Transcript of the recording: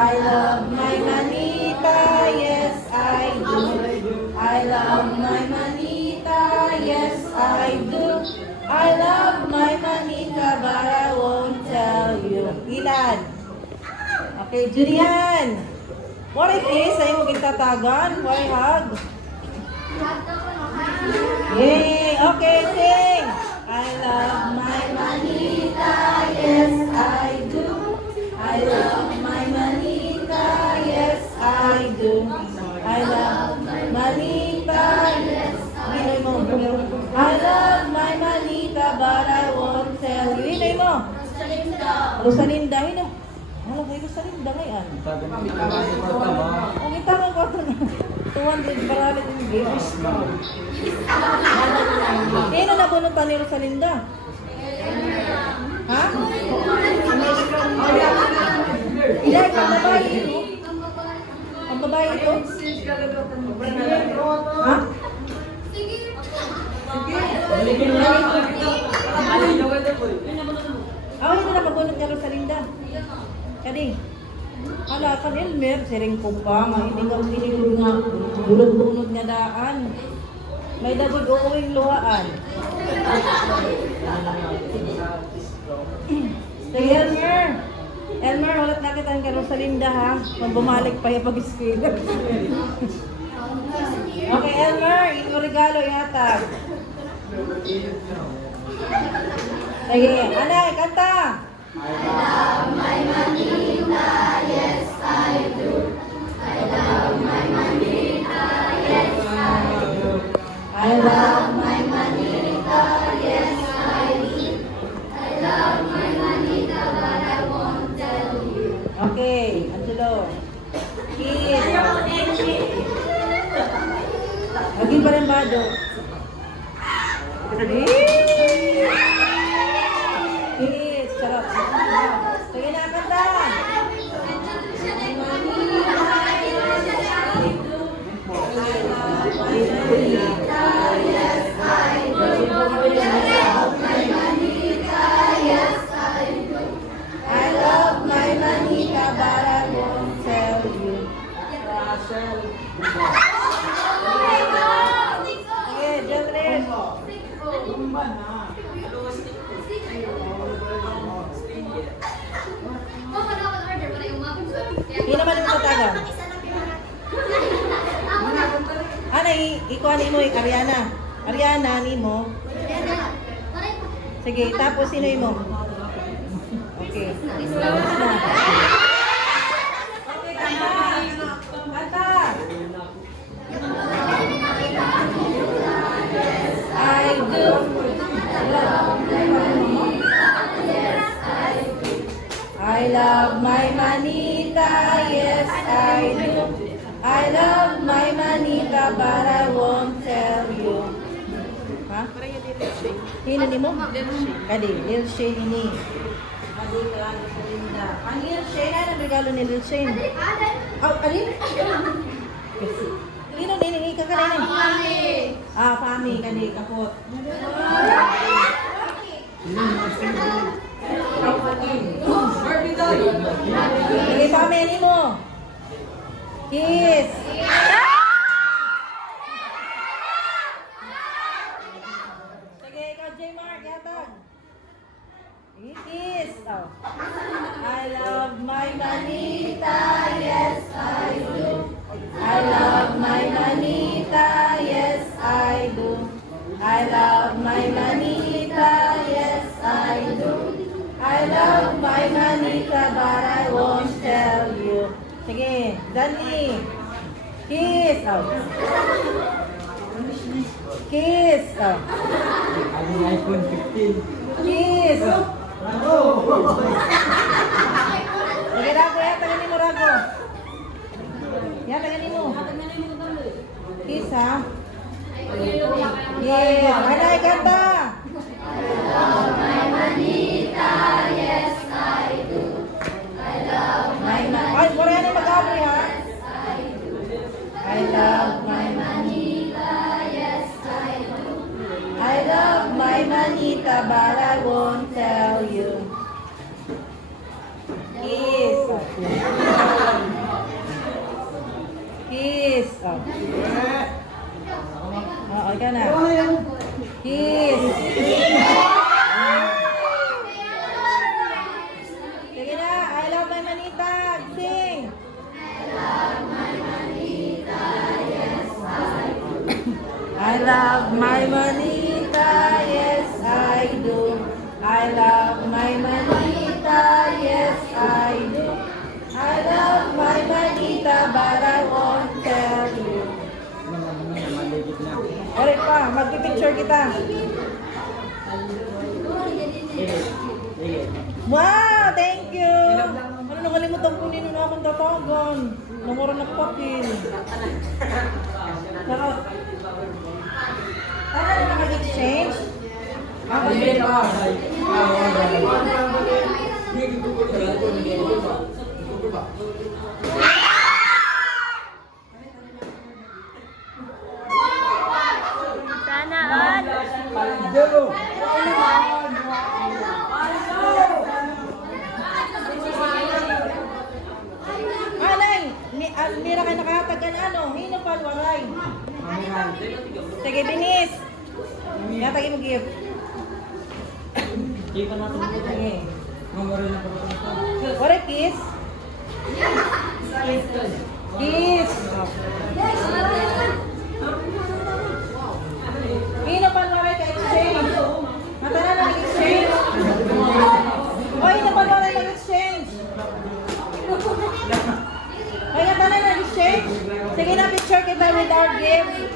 I love my manita, yes I do. I love my manita, yes I do. I love my manita, but I won't tell you. Ilan? Okay, Julian. What it is? Sa'yo mo kitatagan? Why hug? Yay! Okay, sing! I love my manita, yes I do. I love my manita, yes I do. I love my manita, yes I do. I love my manita, but I won't tell you. Inay mo! Rosalinda, ino. Alam mo, Rosalinda ngayon. Ang itangan ko ito na. 200 baralit yung English. Sino nabunutan ni Rosalinda? Ha? Hindi, ang babae ito. Ang babae ito. Ha? Ah, hindi na mabunot niya Rosalinda. Kadi. Ala kan Elmer, sering ko pa, nga hindi nga pinigod nga bulot-bunot nga daan. May dagod uuwing luhaan. Sige, Elmer. Elmer, ulit na kita ka Rosalinda ha. Kung bumalik pa yung pag-skill. Okay, Elmer, ito regalo yata. Sige, anay, kanta. I love my manita, yes I do. I love my manita, yes I do. I love my manita, yes I do. I love my manita, but I won't tell you. Okay, Angelo. Kiss. Maging pa rin bado. Kiss. Sarap. Sige na, kanta. I love my manita, but I won't tell you. Sige, Jeffrey. Hindi naman yung tatagan. Ana, ikuha ni mo, Ariana. Ariana, ni mo. Sige, tapos sino mo? Okay. Tapos na. Okay, kanta. Kanta. I do. I love my manita, yes I do. I love my manita, but I won't tell you. Ha? Sino ni mo? Kadi, Lil Shane ini. Kadi ka, Rosalinda. Ang Lil Shane, anong regalo ni Lil Shane? Oh, alin? Sino ni kakainin? Ah, Fami, kadi, kapot. Sige, Fami, mo. Kiss. Sige, ikaw, J. Mark, yatag. Kiss. Oh. I love my manita, yes I do. I love my manita, yes I do. I love my manita, yes I do. I love my manita, but I won't tell you. Sige, Danny. Kiss. Oh. Kiss. Oh. iPhone 15. Kiss. Sige, Rago. Yatagan mo, Rago. Yatagan mo. Kiss, ha? Yes. Manay, kanta. I love my manita, yes I do. I love my Ay, wala yan yung mag-abri, ha? I love my manita, yes I do. I love my manita, but I won't tell you. Kiss. magpipicture kita. Sige. Sige. Wow, thank you. Ano nakalimutan ko nino na akong tatagan. Namura na papel. Tara. Tara na mag-exchange. Ako din ba? Sana all. Paldo! Alay, mira kayo nakahatagan ano, hino palwaray. Sige, binis. Yata kayo mag-give. Hindi pa natin ito eh. Mamaro na pa ito. What a kiss? Kiss. Hino palwaray ka exchange. Mata na nag-exchange. Oy, hino palwaray nag-exchange. Kaya tala na exchange. Sige na, picture kita with our gift.